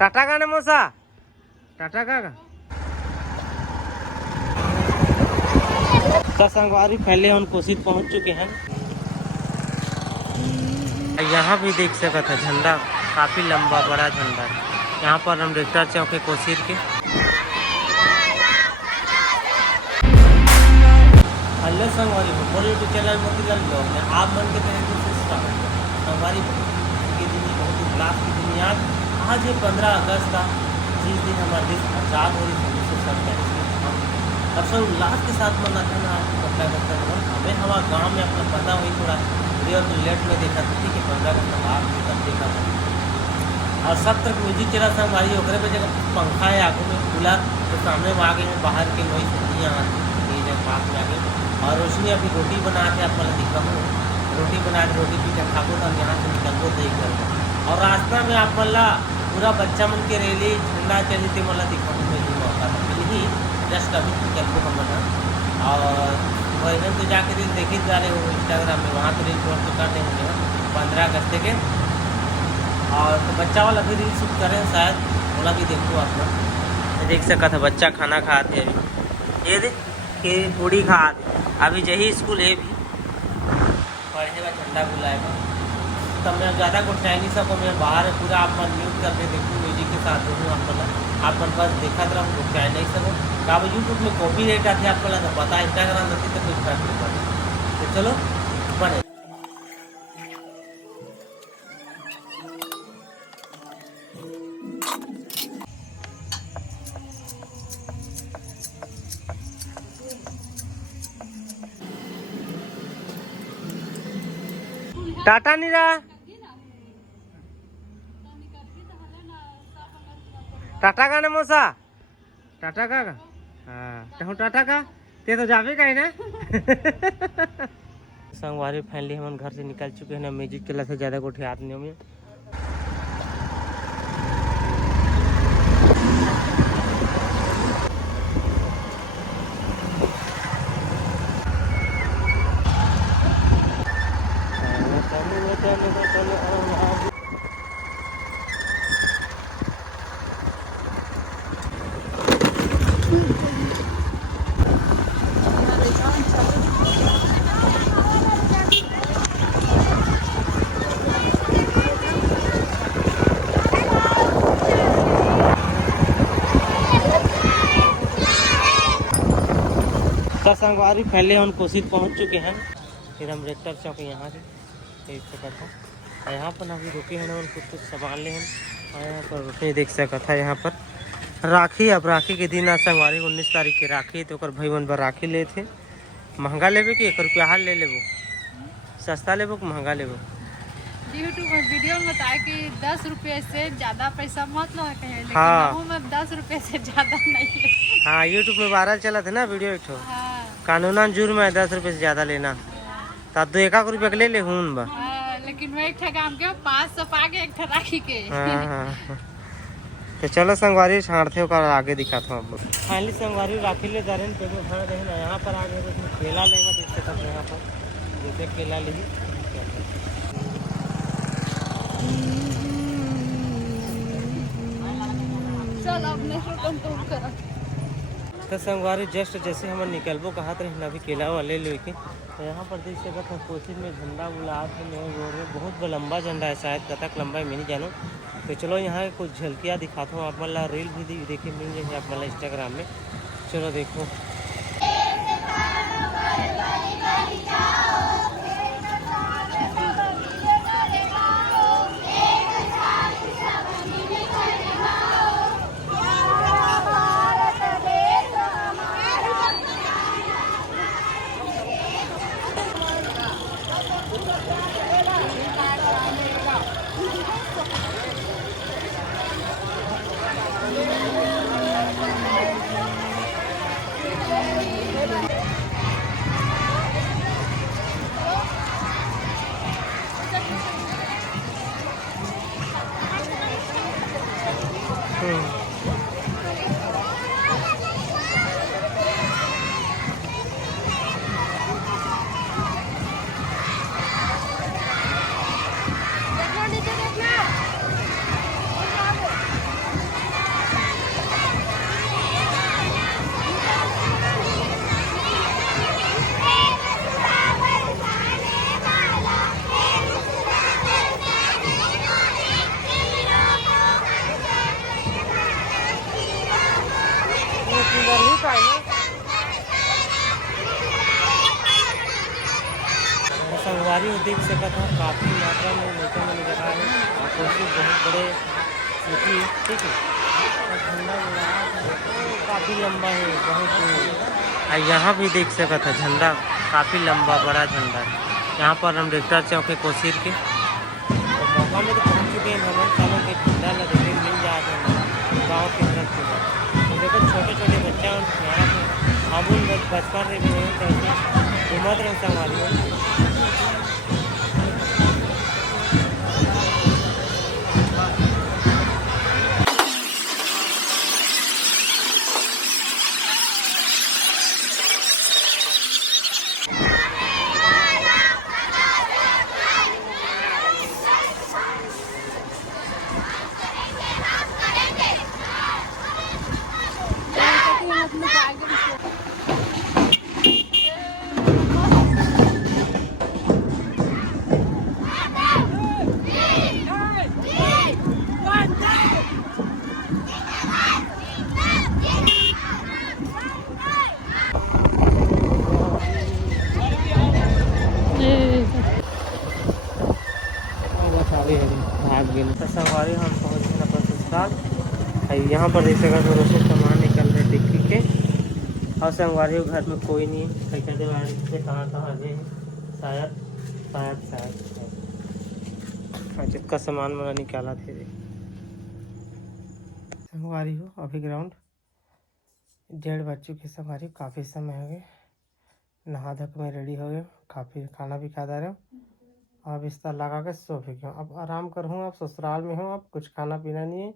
टाटा का नमोसा टाटा का संगवारी पहले हम कोसी पहुंच चुके हैं। यहाँ भी देख सकता था झंडा काफी लंबा बड़ा झंडा है। यहाँ पर हम रेक्टर चौक है कोसी के। हेलो संगवारी यूट्यूब चैनल मोतीलाल ब्लॉग में आप मन के संगवारी के दिन बहुत ही उल्लास की दिन आज है 15 अगस्त का, जिस दिन हमारा देश आज़ाद हो रही 1947 में हम अक्सर उल्लास के साथ मनाते हैं। आपको पता करते हैं हमें हमारा गाँव में अपना पता हुई थोड़ा वीडियो तो लेट में देखा था कि 15 अगस्त बाद में तब देखा था और सब तक म्यूजिक चला था हमारी ओकरे पे जगह पंखा है आगू में खुला तो सामने में आ गए हैं बाहर के लोग सब्जियाँ पास में आ गए और रोशनी अभी रोटी बनाते आप मतलब दिखा हूँ रोटी बना के रोटी पी के खाको तो हम यहाँ से निकलबो देख कर और रास्ता में आप मतलब पूरा बच्चा मन के रैली झंडा चली थी मतलब दिखा हूँ मैं मौका था मिली ही जस्ट अभी निकलबो हम बना और वही तो जाके रील देखे जा रहे हो इंस्टाग्राम में वहाँ तो रील पोस्ट तो कर देंगे 15 अगस्त के और तो बच्चा वाला भी रील शूट करें शायद बोला भी देखो आप लोग देख सका था बच्चा खाना खाते अभी ये देख कि पूड़ी खा अभी यही स्कूल है भी पढ़ेगा झंडा बुलाएगा तब मैं ज़्यादा कुछ कह नहीं सकूँ मैं बाहर पूरा आप मन म्यूट करके देखूँ म्यूजिक के साथ देखूँ आप मन बस देखा तो कुछ कह नहीं सकूँ अब यूट्यूब में कॉपी रेट आती है आपको लगा पता इंस्टाग्राम रहती तो कुछ फर्क नहीं पड़ता तो चलो बने टाटा नीरा टाटा का नमोसा टाटा का हाँ टाटा का ते तो जावे का है ना संगवारी फाइनली हम घर से निकल चुके हैं ना म्यूजिक के से ज़्यादा को याद नहीं हमें संगवारी पहले हम कोसी पहुंच चुके हैं फिर हम रेक्टर चौक यहाँ से देख सका था यहाँ पर अभी रुके हैं और कुछ सामान ले हैं और यहाँ पर रुके देख सका था यहाँ पर राखी अब राखी के दिन संगवारी 19 तारीख के राखी तो भाई मन पर राखी ले थे महंगा लेबे कि 1 रुपया हाल ले लेबो सस्ता लेबो कि महंगा लेबो यूट्यूब में वीडियो में बताया कि 10 रुपये से ज़्यादा पैसा मत लो कहे लेकिन हाँ में 10 रुपये से ज़्यादा नहीं ले हाँ यूट्यूब में वायरल चला था ना वीडियो एक हाँ कानूनन जुर्म है 10 रुपये से ज़्यादा लेना तब तो 1 रुपया ले ले हूँ बा लेकिन मैं एक काम के 500 पागे एक राखी के हाँ तो चलो संगवारी छाड़ते हो आगे दिखाता हूँ आप लोग फाइनली संगवारी राखी ले जा रहे हैं यहाँ पर आ गए तो केला लेगा देख सकते हैं यहाँ पर जैसे केला ले तो संगवारी जस्ट जैसे हम निकलबो कहा तो अभी केला वाले लेके तो यहाँ पर देख सकते हैं कोशिश में झंडा गुलाब बहुत लंबा झंडा है शायद कतक लंबा है मैं नहीं जानूँ तो चलो यहाँ कुछ झलकियाँ दिखाता हूँ आप मतलब रील भी देखिए मिल जाएगी आप मतलब इंस्टाग्राम में चलो देखो संगवारी हो देख सकता था काफ़ी मात्रा में लड़कों में नजर आ रहे हैं और कोशिश बहुत बड़े सिटी है, ठीक है। और झंडा काफ़ी लंबा है, बहुत यहाँ भी देख सकता था झंडा काफ़ी लंबा बड़ा झंडा है। यहाँ पर हम रेक्टर चौक है कोसीर के और मौका में तो पहुँच चुके हैं। भ्रमण कालों के झंडा लगे मिल जाते हैं गाँव के तरफ से। तो देखो छोटे छोटे बच्चे और यहाँ पे हम उन बचपन में भी नहीं कैसे घूमत रहे संगवारी। संगवारी हम पहुँच गए अपन ससुराल। यहाँ पर देख सकते हो रोशन सामान निकल रहे डिक्की के और संगवारी घर में कोई नहीं है। से कहाँ कहाँ गए शायद शायद शायद जिसका सामान वाला निकाला थे। संगवारी हो अभी ग्राउंड 1:30 बज चुके। संगवारी काफ़ी समय हो गए, नहा धो के मैं रेडी हो गया, काफ़ी खाना भी खा रहे हो और बिस्तर लगा के सो भी गया। अब आराम करूँ, अब ससुराल में हूँ, अब कुछ खाना पीना नहीं है।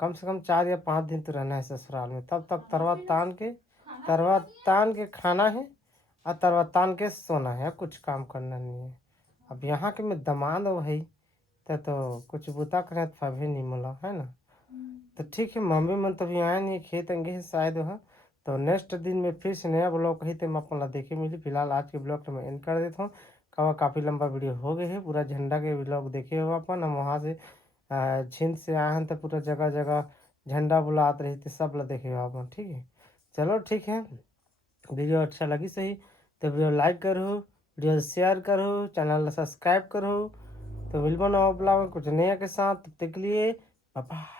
कम से कम 4 या 5 दिन तो रहना है ससुराल में। तब तक तरवा तान के खाना है और तरवा तान के सोना है, कुछ काम करना नहीं है। अब यहाँ के में दमाद हो भाई तो कुछ बुता करें तो भी नहीं मिला है ना। तो ठीक है, मम्मी मन तो भी आए नहीं, खेत अंगे है शायद वहाँ। तो नेक्स्ट दिन में फिर से नया ब्लॉग कही तो मैं अपन देखे मिली। फिलहाल आज के ब्लॉग मैं एंड कर देता हूँ। कहा काफ़ी लंबा वीडियो हो गए है, पूरा झंडा के ब्लॉग देखे हो अपन। हम वहाँ से झिंद से आए हैं तो पूरा जगह जगह झंडा बुलाते रही थे, सब ला देखे हो अपन। ठीक है, चलो ठीक है, वीडियो अच्छा लगी सही तो वीडियो लाइक करो, वीडियो शेयर करो, चैनल सब्सक्राइब करो। तो मिल बनो ब्लॉग कुछ नया के साथ, तब तक के लिए बाय।